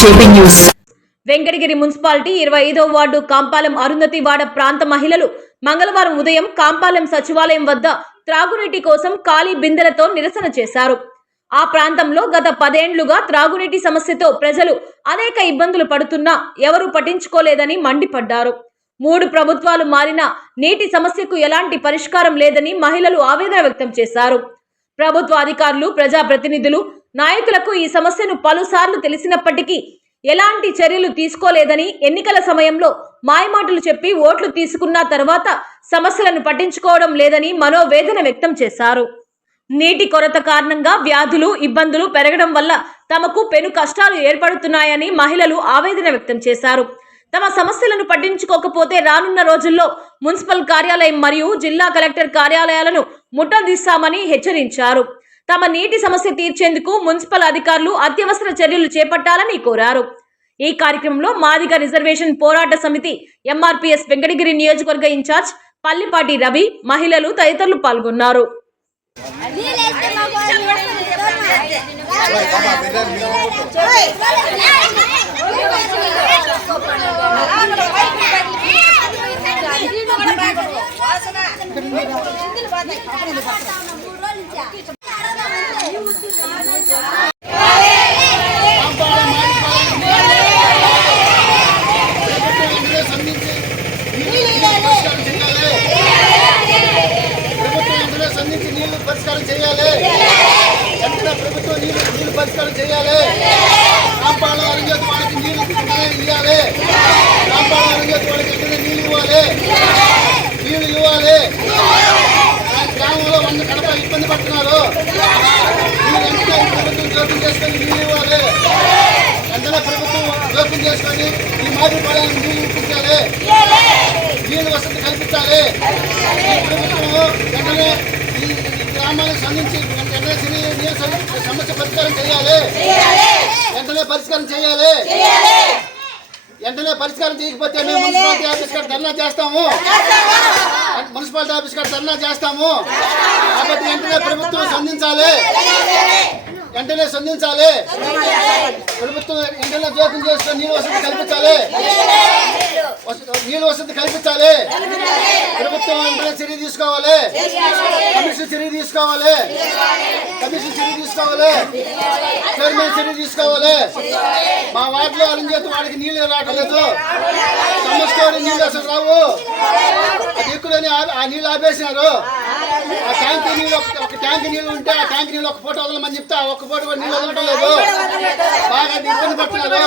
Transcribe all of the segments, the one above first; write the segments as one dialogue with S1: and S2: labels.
S1: JP news.
S2: Venkatagiri municipality ఇరవై ఐదో ward కాంపాలెం Arundhati వాడ ప్రాంత మహిళలు మంగళవారం ఉదయం కాంపాలెం సచివాలయం వద్ద త్రాగునీటి కోసం ఖాళీ బిందెలతో నిరసన చేశారు. ఆ ప్రాంతంలో గత పదేండ్లుగా త్రాగునీటి సమస్యతో ప్రజలు అనేక ఇబ్బందులు పడుతున్నా ఎవరూ పట్టించుకోలేదని మండిపడ్డారు. మూడు ప్రభుత్వాలు మారినా నీటి సమస్యకు ఎలాంటి పరిష్కారం లేదని మహిళలు ఆవేదన వ్యక్తం చేశారు. ప్రభుత్వ అధికారులు ప్రజాప్రతినిధులు నాయకులకు ఈ సమస్యను పలుసార్లు తెలిసినప్పటికీ ఎలాంటి చర్యలు తీసుకోలేదని ఎన్నికల సమయంలో మాయమాటలు చెప్పి ఓట్లు తీసుకున్న తర్వాత సమస్యలను పట్టించుకోవడం లేదని మనోవేదన వ్యక్తం చేశారు. నీటి కొరత కారణంగా వ్యాధులు ఇబ్బందులు పెరగడం వల్ల తమకు పెను కష్టాలు ఏర్పడుతున్నాయని మహిళలు ఆవేదన వ్యక్తం చేశారు. తమ సమస్యలను పట్టించుకోకపోతే రానున్న రోజుల్లో మున్సిపల్ కార్యాలయం మరియు జిల్లా కలెక్టర్ కార్యాలయాలను ముట్టదీస్తామని హెచ్చరించారు. తమ నీటి సమస్య తీర్చేందుకు మున్సిపల్ అధికారులు అత్యవసర చర్యలు చేపట్టాలని కోరారు. ఈ కార్యక్రమంలో మాదిగ రిజర్వేషన్ పోరాట సమితి ఎంఆర్పిఎస్ వెంకటగిరి నియోజకవర్గ ఇన్ఛార్జ్ పల్లిపాటి రవి మహిళలు తదితరులు పాల్గొన్నారు
S3: నీళ్ళేస్తే మాకు వాళ్ళు వస్తుంది,
S4: ప్రభుత్వం వెంటనే సంధించి నీళ్ళు పరిష్కారం చేయాలి వెంటనే ప్రభుత్వం నీళ్ళు నీళ్ళు పరిష్కారం రాంపాడు అరంగేత వాళ్ళకి ఇవ్వాలి రాంపాడు అరంగేత వాళ్ళకి వెంటనే నీళ్ళు ఇవ్వాలి? ఇవ్వాలి. గ్రామంలో వంద కడప ఇబ్బంది పడుతున్నారు. మీరు ప్రభుత్వం జోక్యం చేసుకొని నీళ్ళు ఇవ్వాలి? ప్రభుత్వం జోక్యం చేసుకొని ఈ మాదిరి పడాలని నీళ్ళు ఇప్పించాలి. నీళ్ళు వసతి కల్పించాలి. ఈ ప్రభుత్వం వెంటనే గ్రామాలకు సంబంధించి సమస్య పరిష్కారం చేయాలి. వెంటనే పరిష్కారం చేయాలి. వెంటనే పరిష్కారం చేయకపోతే మేము మున్సిపాలిటీ ఆఫీస్ కాడ ధర్నా చేస్తాము. మున్సిపాలిటీ ఆఫీస్ కాడ ధర్నా చేస్తాము. కాబట్టి వెంటనే ప్రభుత్వం స్పందించాలి. వెంటనే స్పందించాలి. ప్రభుత్వం వెంటనే జోక్యం చేసుకొని నీళ్ళు వసతి కల్పించాలి. వసతి- నీళ్ళు వసతి కల్పించాలి. ప్రభుత్వం వెంటనే చర్య తీసుకోవాలి. కమిషన్ చర్య తీసుకోవాలి. కమిషన్ చర్య తీసుకోవాలి. చైర్మన్ చర్య తీసుకోవాలి. మా వార్డులో అరంజేత వాడికి నీళ్ళు రావట్లేదు సమస్య నీళ్ళు అసలు రావు. అది ఎక్కువని ఆ నీళ్ళు ఆపేసినారు. ఆ ట్యాంక్ నీళ్ళు ఒక- ట్యాంక్ నీళ్ళు ఉంటే ఆ ట్యాంక్ నీళ్ళు ఒక ఫోటో వదలమని చెప్తే ఆ ఒక్క పూట నీళ్ళు వదలటం లేదు. బాగా ఇబ్బంది పడుతున్నారు.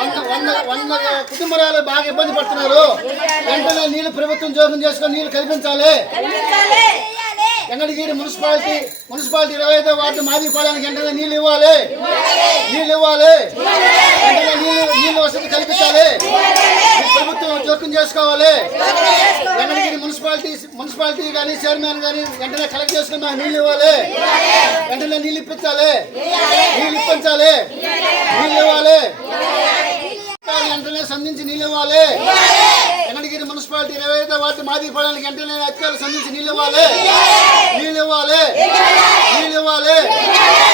S4: వంద వంద వంద కుటుంబాలు బాగా ఇబ్బంది పడుతున్నారు. వెంటనే నీళ్ళు ప్రభుత్వం జోక్యం చేసుకొని నీళ్ళు కల్పించాలి. వెంకటగిరి మున్సిపాలిటీ మున్సిపాలిటీ ఇరవై ఐదో వార్డు మాది వెంటనే నీళ్ళు ఇవ్వాలి. నీళ్ళు ఇవ్వాలి. వెంటనే నీళ్ళు నీళ్ళు వసతి కల్పించాలి. ప్రభుత్వం జోక్యం చేసుకోవాలి. వెంకటగిరి మున్సిపాలిటీ మున్సిపాలిటీ కానీ చైర్మన్ కానీ వెంటనే కలెక్ట్ చేసుకుని మాకు నీళ్ళు ఇవ్వాలి. వెంటనే నీళ్ళు ఇప్పించాలి. నీళ్ళు ఇప్పించాలి. నీళ్ళు ఇవ్వాలి. వెంటనే సంధించి నీళ్ళు ఇవ్వాలి. వెంకటగిరి మున్సిపాలిటీ ఇరవై ఐదో వార్డు మాది పడానికి వెంటనే అధికారులు సంధించి నీళ్ళు ఇవ్వాలి నీళ్ళు ఇవ్వాలి నీళ్ళు ఇవ్వాలి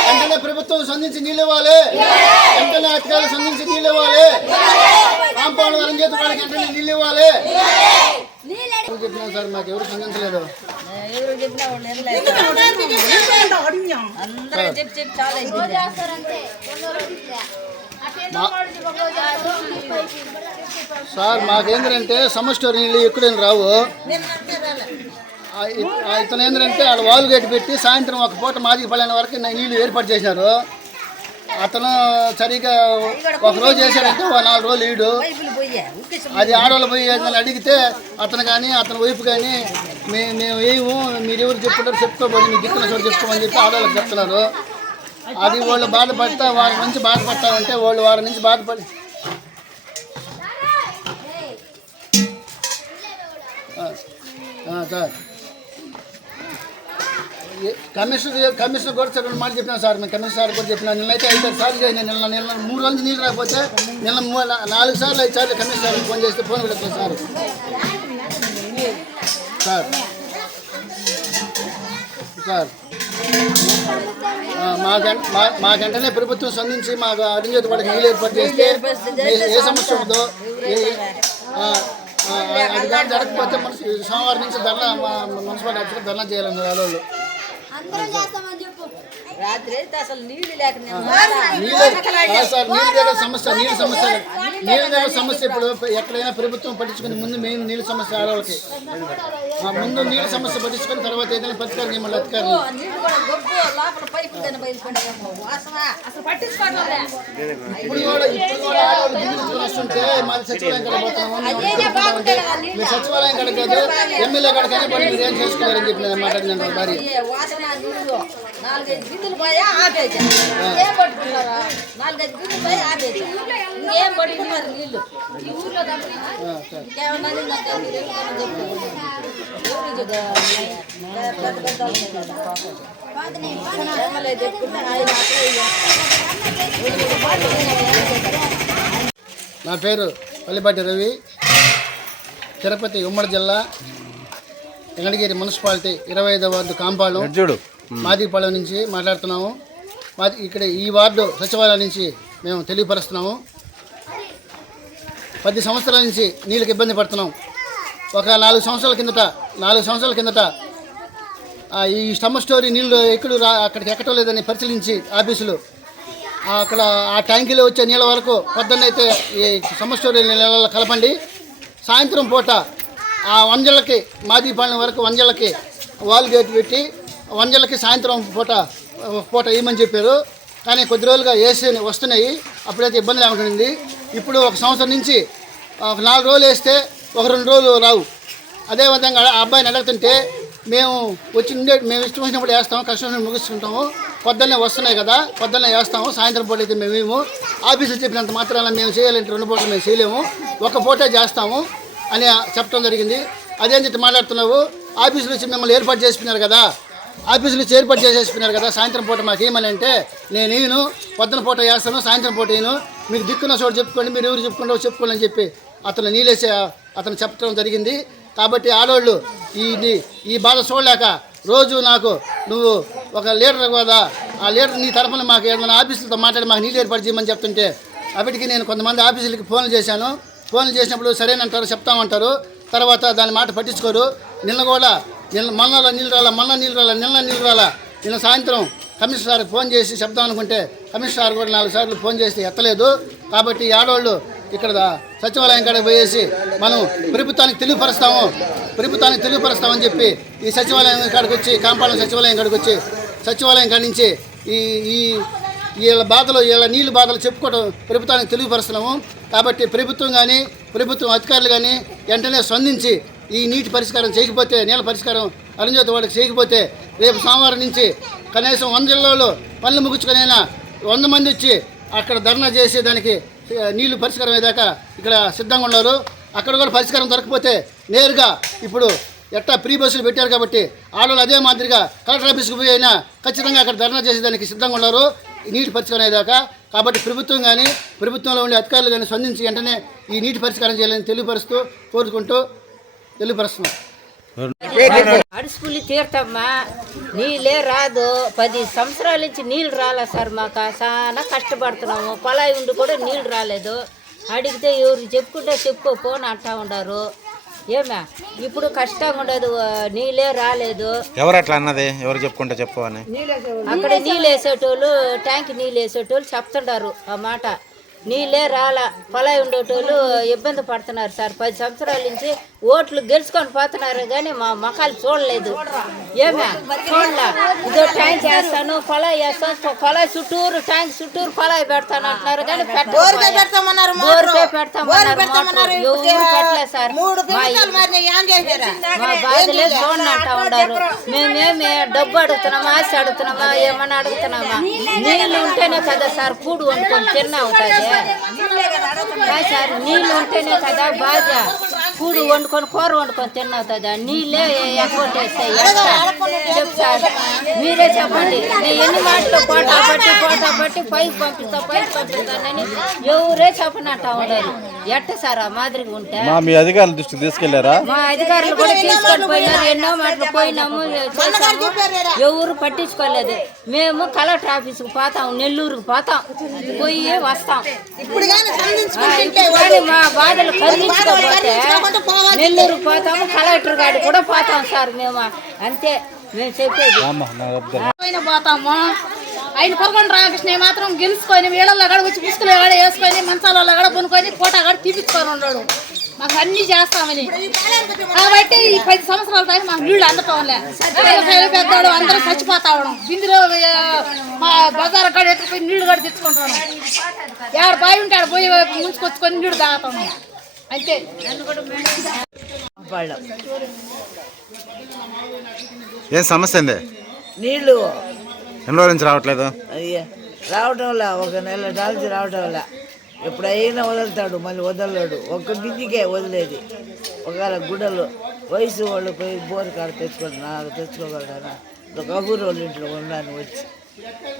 S4: వెంటనే ప్రభుత్వం సంధించి నీళ్ళు ఇవ్వాలి వెంటనే అధికారులు సంధించి నీళ్ళు ఇవ్వాలి కాంపౌండ్ వరం చేతి వాళ్ళకి వెంటనే నీళ్ళు ఇవ్వాలి ఎవరు చెప్పినాం సార్ మాకు ఎవరు సంధించలేదు
S5: ఎవరు చెప్పినా వాళ్ళు వినలేదు. అందరూ చెప్పి చెప్పి చాలా అయిపోయింది.
S4: సార్ మాకేంద్రంటే సమస్య నీళ్ళు ఎక్కడైనా రావు. ఇతను ఏంటంటే ఆడ వాల్ గేట్ పెట్టి సాయంత్రం ఒక పూట మాదికి పడిన వరకు నీళ్ళు ఏర్పాటు చేసినారు అతను సరిగా ఒక రోజు చేశాడంటే ఒక నాలుగు రోజులు ఈడు. అది ఆడవాళ్ళు పోయి ఏదైనా అడిగితే అతను కానీ అతని వైపు కానీ మే మేము వేయము మీరు ఎవరు చెప్పుకుంటారు చెప్పుకోబోయి మీకు గిట్టిన చోటు చెప్పుకోమని చెప్పి ఆడవాళ్ళకి చెప్తున్నారు. అది వాళ్ళు బాధపడతా వారి నుంచి బాధపడతామంటే వాళ్ళు వారి నుంచి బాధపడి సార్. కమిషనర్ కమిషనర్ కూడా సార్ రెండు మాటలు చెప్పినా సార్ మేము కమిషనర్ సార్ కూడా చెప్పినా నిన్న అయితే ఐదు సార్లు చేసిన నిన్న నిన్న మూడు రోజులు నీళ్ళు రాకపోతే నిన్న నాలుగు సార్లు ఐదు సార్లు కమిషనర్ సార్ ఫోన్ చేస్తే ఫోన్ కూడా సార్. సార్. సార్. ఆ, మా మా- మా వెంటనే ప్రభుత్వం స్పందించి మాకు అరుంజోతి వాళ్ళకి నీళ్ళు ఏర్పాటు చేస్తే ఏ- సమస్య ఉందో అది కానీ జరగకపోతే మన సోమవారం నుంచి ధర్నా మున్సిపాలిటీ ఆఫీస్లో ధర్నా చేయాలన్నారు
S3: వాళ్ళు.
S5: రాత్రి అయితే అసలు
S4: నీళ్ళు లేక సమస్య నీళ్ళ సమస్య. నీళ్ళ సమస్య. ఇప్పుడు ఎక్కడైనా ప్రభుత్వం పట్టించుకుని ముందు మెయిన్ నీళ్ళ సమస్య ఆడవాళ్ళకి. ముందు నీళ్ళ సమస్య పట్టించుకొని తర్వాత ఏదైనా పరిష్కారం చేయమని అధికారులు. ఇప్పుడు కూడా ఇప్పుడు కూడా ఆడవాళ్ళు దిగులు వస్తుంటే మాది సచివాలయం కాడ పోతాము మీ సచివాలయం కాడ కాదు ఎమ్మెల్యే కాడ కానీ పడి మీరు ఏం చేసుకోవాలని చెప్పి నేను మాట్లాడినాను
S5: నాలుగైదు బిందులు పోయా ఆపేసా. ఏం పట్టుకున్నారా నాలుగైదు బిందులు పోయి ఆపేసా. ఇంకేం పట్టుకున్నారు నీళ్ళు? ఈ ఊర్లో తప్ప ఇంకేమన్నా
S4: నా పేరు పల్లిపాటి రవి. తిరుపతి ఉమ్మడి జిల్లా వెంకటగిరి మున్సిపాలిటీ ఇరవై ఐదో వార్డు కాంపాడు
S1: చూడు?
S4: మాదిపాలెం నుంచి మాట్లాడుతున్నాము. మాది ఇక్కడ ఈ వార్డు సచివాలయం నుంచి మేము తెలియపరుస్తున్నాము. పది సంవత్సరాల నుంచి నీళ్ళకి ఇబ్బంది పడుతున్నాం. ఒక నాలుగు సంవత్సరాల కిందట నాలుగు సంవత్సరాల కిందట ఈ స్టమ్మ స్టోరీ నీళ్ళు ఎక్కడ అక్కడికి ఎక్కటం లేదని పరిశీలించి ఆఫీసులు. అక్కడ ఆ ట్యాంకీలో వచ్చే నీళ్ళ వరకు పొద్దున్నైతే ఈ సమ్మ స్టోరీ నీళ్ళలో కలపండి. సాయంత్రం పూట ఆ వంజలకి మాదిపాలెం వరకు వంజలకి వాల్ గేట్ పెట్టి వంజలకి సాయంత్రం పూట పూట వేయమని చెప్పారు. కానీ కొద్ది రోజులుగా వేసి వస్తున్నాయి. అప్పుడైతే ఇబ్బంది లేకుండా ఇప్పుడు ఒక సంవత్సరం నుంచి ఒక నాలుగు రోజులు వేస్తే ఒక రెండు రోజులు రావు. అదేవిధంగా ఆ అబ్బాయిని అడుగుతుంటే మేము వచ్చి ఉండే మేము ఇష్టం వచ్చినప్పుడు వేస్తాము కష్టం ముగిస్తుంటాము ముగించుకుంటాము. పొద్దున్నే వస్తున్నాయి కదా పొద్దున్నే వేస్తాము సాయంత్రం పూట అయితే మేము ఆఫీసులో చెప్పినంత మాత్రాన మేము చేయాలంటే రెండు పూటలు మేము చేయలేము. ఒక పూటే చేస్తాము అని చెప్పడం జరిగింది. అదేం చెప్పి మాట్లాడుతున్నావు. ఆఫీసులు వచ్చి మిమ్మల్ని ఏర్పాటు చేసుకున్నారు కదా. ఆఫీసులో చేర్పాటు ఏర్పాటు చేసేసుకున్నారు కదా సాయంత్రం పూట మాకు ఏమని అంటే నేను ఈయను పొద్దున పూట వేస్తాను సాయంత్రం పూట ఈయను మీకు దిక్కున్న చోటు చెప్పుకోండి మీరు ఎవరు చెప్పుకుంటారో చెప్పుకోండి అని చెప్పి అతను నీళ్ళేసే అతను చెప్పడం జరిగింది. కాబట్టి ఆడవాళ్ళు ఈ ఈ బాధ చూడలేక రోజు నాకు నువ్వు ఒక లీడర్ కదా ఆ లీడర్ నీ తరఫున మాకు ఏదైనా ఆఫీసులతో మాట్లాడి మాకు నీళ్ళు ఏర్పాటు చేయమని చెప్తుంటే అప్పటికి నేను కొంతమంది ఆఫీసులకి ఫోన్లు చేశాను. ఫోన్లు చేసినప్పుడు సరేనంటారు చెప్తామంటారు తర్వాత దాని మాట పట్టించుకోరు. నిన్న కూడా నిన్న మళ్ళా నీళ్ళు రాలా మళ్ళా నీళ్ళు రాలా నిన్న నీళ్ళు రాలా. నిన్న సాయంత్రం కమిషనర్ సార్కి ఫోన్ చేసి చెప్దాం అనుకుంటే కమిషనర్ కూడా నాలుగు సార్లు ఫోన్ చేస్తే ఎత్తలేదు. కాబట్టి ఆడవాళ్ళు ఇక్కడ సచివాలయం కాడ పోయేసి మనం ప్రభుత్వానికి తెలియపరుస్తాము. ప్రభుత్వానికి తెలియపరుస్తామని చెప్పి ఈ సచివాలయం కాడికి వచ్చి కాంపాలెం సచివాలయం కాడికి వచ్చి సచివాలయం కాడి నుంచి ఈ ఈ వీళ్ళ బాధలు వీళ్ళ నీళ్ళు బాధలు చెప్పుకోవడం ప్రభుత్వానికి తెలియపరుస్తున్నాము. కాబట్టి ప్రభుత్వం కానీ ప్రభుత్వం అధికారులు కానీ వెంటనే స్పందించి ఈ నీటి పరిష్కారం చేయకపోతే నీళ్ళ పరిష్కారం అరుంజ్యోతి వాళ్ళకి చేయకపోతే రేపు సోమవారం నుంచి కనీసం వంద జిల్లాలో పనులు ముగించుకునైనా వంద మంది వచ్చి అక్కడ ధర్నా చేసేదానికి నీళ్ళు పరిష్కారం అయ్యేదాకా ఇక్కడ సిద్ధంగా ఉన్నారు. అక్కడ కూడా పరిష్కారం దొరకకపోతే నేరుగా ఇప్పుడు ఎట్టా ప్రీ బస్సులు పెట్టారు కాబట్టి ఆడవాళ్ళు అదే మాదిరిగా కలెక్టర్ ఆఫీస్కి పోయి అయినా ఖచ్చితంగా అక్కడ ధర్నా చేసేదానికి సిద్ధంగా ఉన్నారు. ఈ నీటి పరిష్కారం అయ్యేదాకా కాబట్టి ప్రభుత్వం కానీ ప్రభుత్వంలో ఉండే అధికారులు కానీ స్పందించి వెంటనే ఈ నీటి పరిష్కారం చేయాలని తెలియపరుస్తూ కోరుకుంటూ తెలియపరుస్తున్నాం.
S6: అడుసుపులి తీర్థమ్మా నీళ్ళే రాదు. పది సంవత్సరాల నుంచి నీళ్ళు రాలే సార్ మాకు. చాలా కష్టపడుతున్నాము. కొలాయి ఉండి కూడా నీళ్ళు రాలేదు. అడిగితే ఎవరు చెప్పుకుంటే చెప్పుకోపో అని అంటా ఉండారు. ఏమే? ఇప్పుడు కష్టంగా ఉండదు. నీళ్ళే రాలేదు.
S1: ఎవరు అట్లా అన్నది? ఎవరు చెప్పుకుంటే చెప్పు అని.
S6: అక్కడ నీళ్ళు వేసేటోళ్ళు ట్యాంక్ నీళ్ళు వేసేటోళ్ళు చెప్తుండారు ఆ మాట. నీళ్ళే రాలా. పొలాయి ఉండేటోళ్ళు ఇబ్బంది పడుతున్నారు సార్. పది సంవత్సరాల నుంచి ఓట్లు గెలుచుకొని పోతున్నారు కానీ మా మొఖాలు చూడలేదు. ఏమే? చూడలా? ఇదో ట్యాంక్ వేస్తాను పొలాయి వేస్తాను పొలాయి చుట్టూరు ట్యాంక్ చుట్టూరు పొలాయి పెడతాను అంటున్నారు కానీ.
S5: ఇప్పుడు
S6: ఎవరు పెట్టలేదు సార్? మా బాధలే చూడండి అంటా ఉండారు మేమేమి డబ్బు అడుగుతున్నామా ఆశ అడుగుతున్నామా ఏమన్నా అడుగుతున్నామా? నీళ్ళు ఉంటేనే కదా సార్ కూడు వండుకొని తిన్న కాదు సార్ నీళ్ళు ఉంటేనే కదా బాధ. కూడు వండుకొని కూర వండుకొని తిన్న అవుతుందా నీళ్ళే ఎక్కువ వేస్తాయి మీరే చెప్పండి. నేను ఎన్ని మాటలు కోట పట్టి పోటా పట్టి పైకి పంపిస్తా పైకి పంపిస్తానని ఎవరే చెప్పనట్టా ఉండరు. ఎట్ట సార్ ఆ మాదిరిగా ఉంటే?
S1: మా మీ అధికారుల దృష్టికి తీసుకెళ్ళారా?
S6: మా అధికారులు కూడా తీసుకొని పోయినారు ఎన్నో మాటలు పోయినాము చేసాము. ఎవరు పట్టించుకోలేదు. మేము కలెక్టర్ ఆఫీస్కి పోతాం నెల్లూరుకు పోతాం పోయి వస్తాం.
S3: ఇప్పుడు కానీ
S6: మా బాధలు కదిలించుకోకపోతే నెల్లూరుకు పోతాము కలెక్టర్ గారికి కూడా పోతాం సార్ మేము. అంతే మేము చెప్పేది.
S5: పోతాము. ఆయన కొరకొండ రామకృష్ణ మాత్రం గెలుచుకొని వీళ్ళల్లో కూడా వచ్చి పుస్తకాలు కూడా వేసుకొని మంచాలలో కూడా కొనుక్కొని ఫోటో కూడా తీపించుకొని ఉన్నాడు. మాకు అన్ని చేస్తామని. కాబట్టి ఈ పది సంవత్సరాల దాకా మాకు నీళ్ళు అందటం లే పిల్లకాయలు పెద్దవాడు అందరూ చచ్చిపోతా ఉన్నాం. బిందులో మా బజార్ కాడ ఎత్తుకుపోయి నీళ్ళు కూడా తెచ్చుకుంటాం ఎవరు బావి ఉంటే ఆడ పోయి ముంచుకొచ్చుకొని నీళ్ళు తాగుతాం అంతే.
S1: ఏం సమస్య
S7: నీళ్ళు
S1: ఎన్ని రోజుల నుంచి రావట్లేదు?
S7: అయ్యా రావటంలా ఒక నెల నుంచి రావటంలా ఎప్పుడైనా వదులుతాడు మళ్ళీ వదలడు. ఒక్క బిందికే వదిలేది. ఒకవేళ గుడ్డలు వయసు వాళ్ళు పోయి బోర్ కాడ తెచ్చుకోండి నాకు తెచ్చుకోగలరా కబూర్ వాళ్ళ ఇంట్లో ఉన్నాను వచ్చి.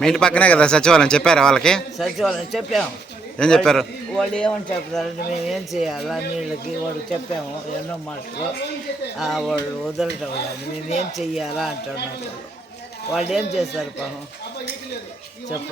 S1: మీ ఇంటి పక్కనే కదా సచివాలయం చెప్పారా వాళ్ళకి?
S7: సచివాలయం చెప్పాము.
S1: ఏం చెప్పారు?
S7: వాళ్ళు ఏమని చెప్తారంటే మేము ఏం చేయాలా? నీళ్ళకి వాడు చెప్పాము ఎన్నో మాటలు. వాళ్ళు వదలటం లేదు. మేము ఏం చెయ్యాలా అంటున్నారు. వాళ్ళు ఏం చేస్తారు పాపం? చెప్ప.